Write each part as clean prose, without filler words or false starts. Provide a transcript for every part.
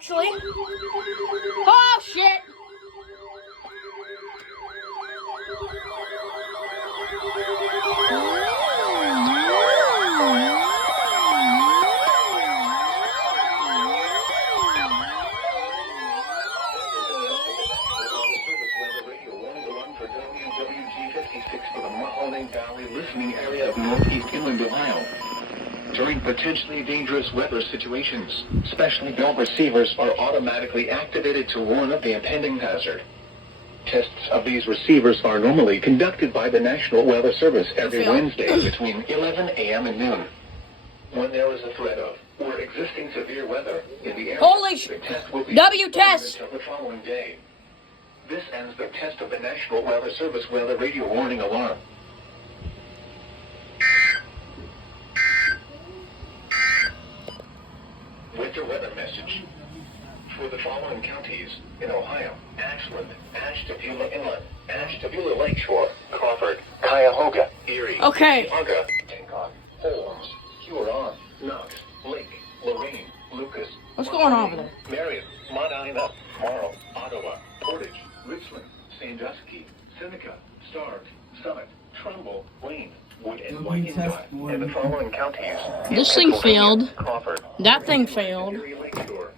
actually. Oh, shit. WWG56 for the Mahoney Valley listening area of northeast inland Ohio. During potentially dangerous weather situations, specially built receivers are automatically activated to warn of the impending hazard. Tests of these receivers are normally conducted by the National Weather Service every Wednesday between 11 a.m. and noon. When there is a threat of or existing severe weather in the area, Holy the test will be W test until the following day. This ends the test of the National Weather Service weather radio warning alarm. Winter weather message. For the following counties in Ohio: Ashland, Ashtabula Inlet, Ashtabula Lakeshore, Crawford, Cuyahoga, Erie, Okay. Chicago, Hancock, Holmes, Huron, Knox, Lake, Lorraine, Lucas. What's going on over there? Marion, Medina, Morrow, Ottawa, Portage, Richland, Sandusky, Seneca, Stark, Summit, Trumbull, Wayne, Wood and Wyandotte, and the following counties. This thing failed. Crawford, That thing failed. Erie Lakeshore.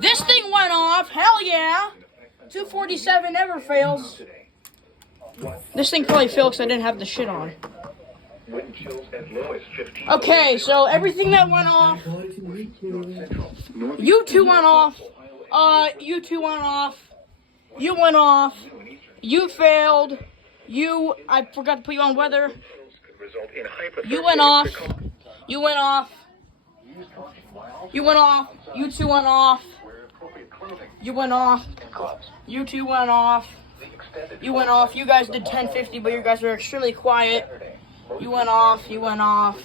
This thing went off. Hell yeah. 247 never fails. This thing probably failed because I didn't have the shit on. Wind chills as low as 15. Okay, so everything that went off. You two went off. You two went off. You went off. You failed. I forgot to put you on weather. You went off. You went off. You went off. You two went off. You went off. You two went off. You went off. You guys did 1050, but you guys were extremely quiet. You went off. You went off.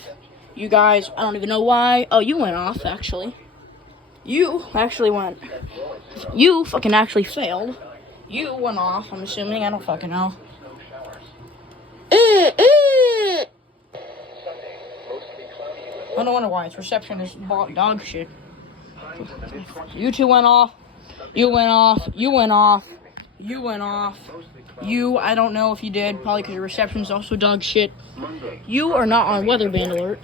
You guys, I don't even know why. Oh, you went off, actually. You actually went. You fucking actually failed. You went off, I'm assuming. I don't fucking know. I don't wonder why. Its reception is dog shit. You two went off. You went off. You went off. You went off. I don't know if you did. Probably because your reception's also dog shit. You are not on weather band alert.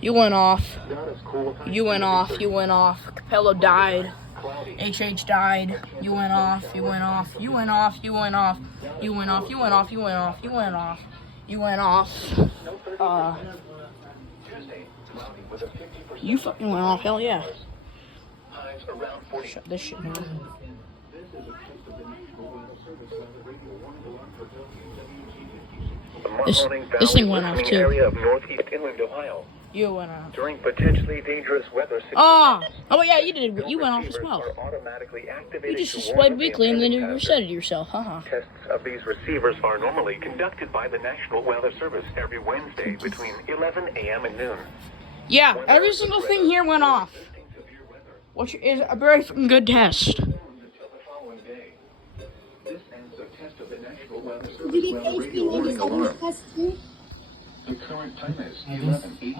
You went off. You went off. You went off. Capello died. HH died. You went off. You went off. You went off. You went off. You went off. You went off. You went off. You went off. You went off. You fucking went off. Hell yeah. Shut this shit down. This thing went off too. Area of northeast inland Ohio. You went off. During potentially dangerous weather situations. Oh yeah, you did. You went off as well. You just displayed weekly and then you reset it yourself. Tests of these receivers are normally conducted by the National Weather Service every Wednesday between 11 a.m. and noon. Yeah, every single thing here went off, which is a very fucking good test. Did you get anything on this test too? The current time is 11:08.